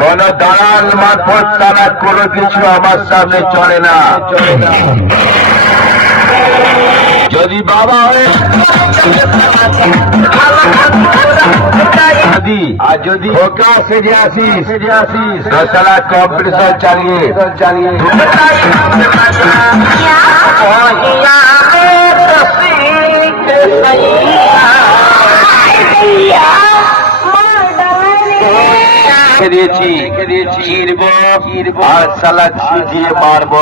কোন দালাল মারফত তারা কোনো কিছু আমার সামনে চলে না। যদি বাবা যদি ওকে সেজে আসিস সারা কম্পিটিশন চালিয়ে দিয়েছি চিরব আর সালা ছিটিয়ে মারব।